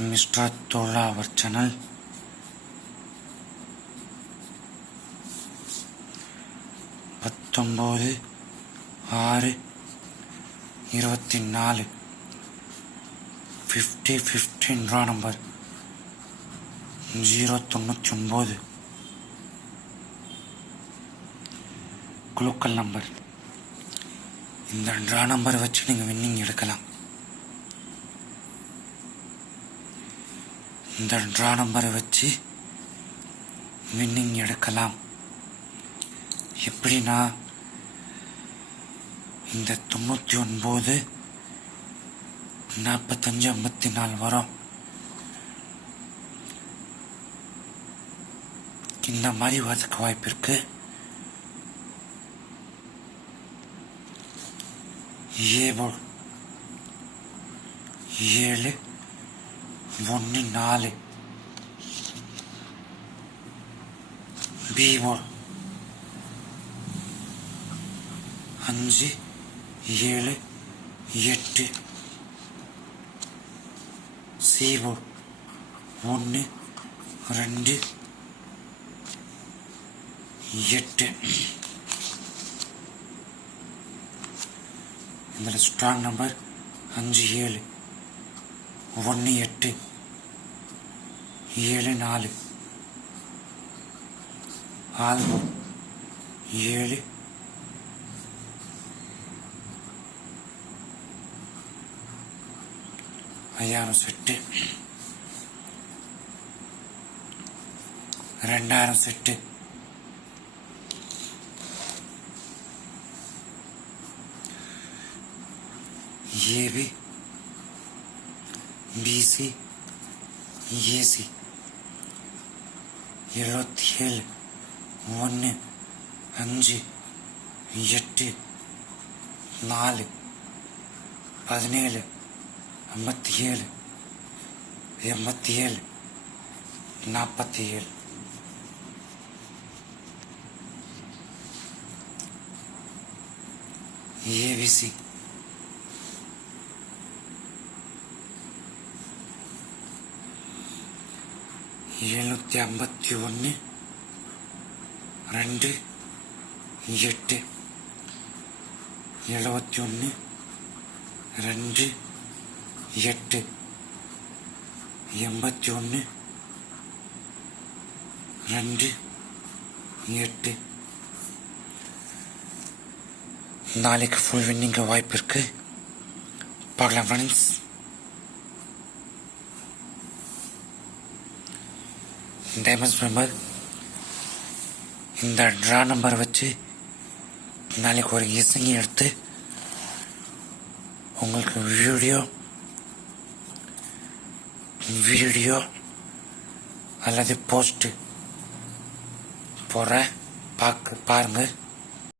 Mister Dhola our channel பத்தொம்போது ஆறு இருபத்தி நாலு ஃபிஃப்டி ஃபிஃப்டின் ரூபா நம்பர் ஜீரோ தொண்ணூற்றி ஒம்பது குழுக்கள் நம்பர் இந்த ட்ரா நம்பரை வச்சு நீங்கள் வின்னிங் எடுக்கலாம் இந்த ட்ரா நம்பரை வச்சு வின்னிங் எடுக்கலாம். எப்படின்னா இந்த தொண்ணூற்றி ஒன்பது நாற்பத்தஞ்சு ஐம்பத்தி நாலு வரும். இந்த மாதிரி வரதுக்கு வாய்ப்பு இருக்கு. ஏழு ஏழு ஒன்று நாலு பி அஞ்சு ஏழு எட்டு சி ஒன்று ரெண்டு எட்டு இதில் ஸ்ட்ராங் நம்பர் அஞ்சு ஏழு ஒன்று எட்டு. ஏழு நாலு. ஆல்போ ஏழு. ஐயாயிரம் செட்டு. ரெண்டாயிரம் செட்டு. ஏபி. பிசி ஏசி எழுபத்தி ஏழு ஒன்று அஞ்சு எட்டு நாலு பதினேழு ஐம்பத்தி ஏழு எண்பத்தி ஏழு நாற்பத்தி ஏழு ஏபிசி எழுநூற்றி ஐம்பத்தி ஒன்று ரெண்டு எட்டு எழுபத்தி ஒன்று ரெண்டு எட்டு எண்பத்தி ஒன்று ரெண்டு எட்டு. நாளைக்கு ஃபுல் வின்னிங்க வாய்ப்பு இருக்குது பார்க்கலாம் ஃப்ரெண்ட்ஸ் டைமண்ட்ஸ் மெம்பர் இந்த ட்ரா நம்பர் வச்சு நாளைக்கு ஒரு இசைங்க எடுத்து உங்களுக்கு வீடியோ வீடியோ அல்லது போஸ்ட்டு போடுறேன். பார்க்க பாருங்கள்